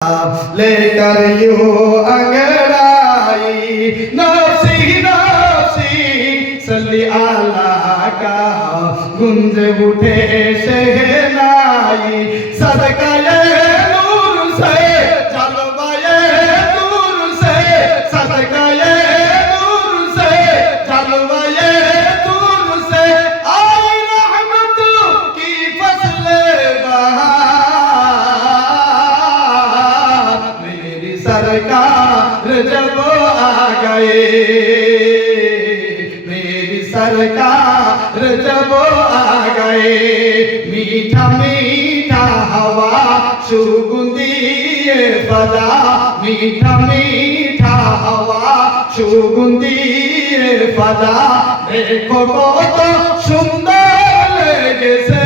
लेकर यूं अंगड़ाई नफसी नफसी सल्ली अला का गुंज उठे शहनाई सदका ये नूर से जलवाए नूर से सदका ये नूर से जलवाए नूर से आई रहमत की फसल बहार सरकार जब आ गए मेरी सरकार जब आ गए मीठा मीठा हवा सुगंधी फजा मीठा मीठा हवा सुगंधी फजा देखो কত সুন্দর লেগেছে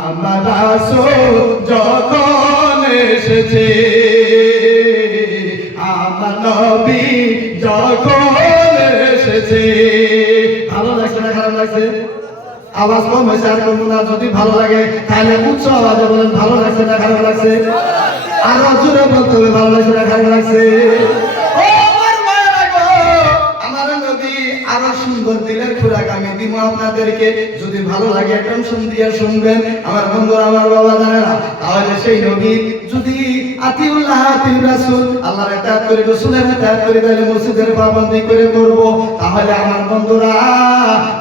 আমার রাসূল যখন এসেছে আমার নবী যখন এসেছে ভালো লাগছে না খারাপ লাগছে আওয়াজ কম হয়েছে আর কম না যদি ভালো লাগে তাহলে উচ্চ আওয়াজে বলেন ভালো লাগছে না খারাপ লাগছে আরো জোরে বলতে হবে ভালো লাগছে না খারাপ লাগছে আরো সুন্দর দিলের খোরাক আমি দিব আপনাদেরকে যদি ভালো লাগে টেনশন দিয়ে শুনবেন আমার বন্ধুরা আমার বাবা জানেরা তাহলে সেই নবী যদি আতিউল্লাহ আতিউ রাসূল আল্লাহর ইতাআত করে রাসূলের ইতাআত করে তাহলে মসজিদের পাবন্দি করে করব তাহলে আমার বন্ধুরা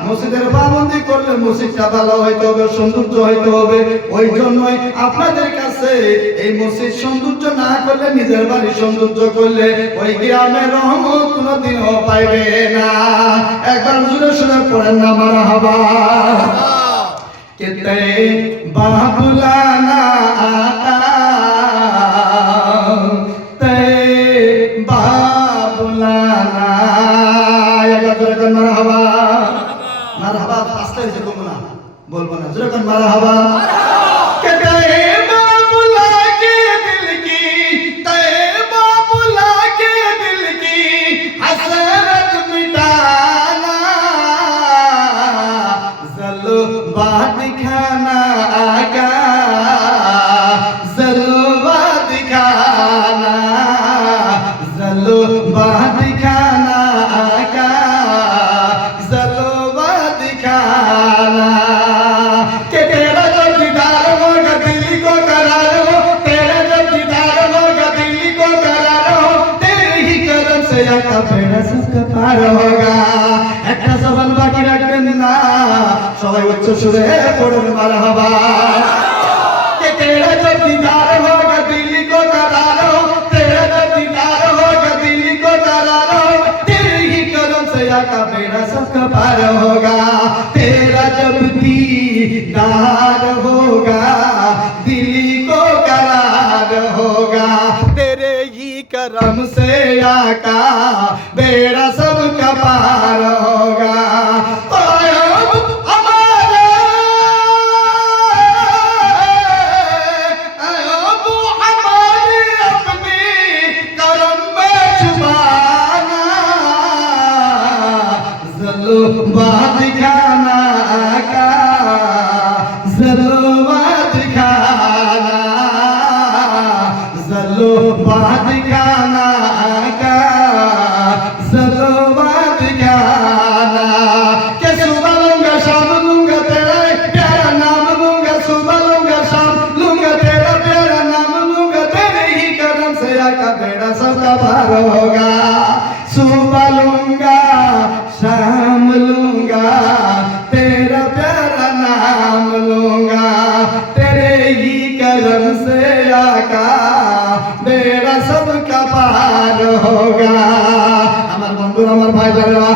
মসজিদের পাবন্দি করলে মসজিদটা ভালো হইতে হবে সৌন্দর্য হইতে হবে ওই জন্যই আপনাদের কাছে এই মসজিদ সৌন্দর্য না করলে নিজের বাড়ি সৌন্দর্য করলে ওই গ্রামের রহমত কোনোদিনও পাইবে না একবার জোরে শুনে পড়েন না মারহাবা কিতে বাবুলানা আতা তে বাবুলানা একবার জোরে কোন মারহাবা মারহাবা আস্তে আস্তে কম না বলবো না জোরে কোন মারহাবা কিতে বাবুলা কে দিল কি তে বাবুলা কে দিল কি হাসরত दिखाना आका जलवा दिखाना जलवा दिखाना आका जलवा दिखाना के तेरा जो दीदार होगा दिल को करार हो तेरा जो दीदार होगा दिल को करार हो तेरे ही करम से आका मेरा सबका पार होगा একটা জবান বাকি রাখবেন না সবাই উচ্চ সুরে পড়ুন মারহাবা কে তেরা जो दीदार होगा दिल को करार हो तेरा जो दीदार होगा दिल को करार हो तेरे ही करम से आका मेरा सबका पार होगा तेरा जब दीदार होगा दिल को करार होगा तेरे ही करम से आका मेरा सबका पार होगा दिखाना आका जलवा दिखाना जलवा दिखाना आका जलवा दिखाना के सुबह लूंगा शाम लूंगा तेरा प्यारा नाम लूंगा सुबह लूंगा शाम लूंगा तेरा प्यारा नाम लूंगा तेरे ही करम से आका बेड़ा सबका पार होगा सुबह लूंगा शाम लूंगा तेरा प्यारा नाम लूंगा तेरे ही करम से आका मेरा सबका पार होगा আমার বন্ধুরা আমার ভাই বোনেরা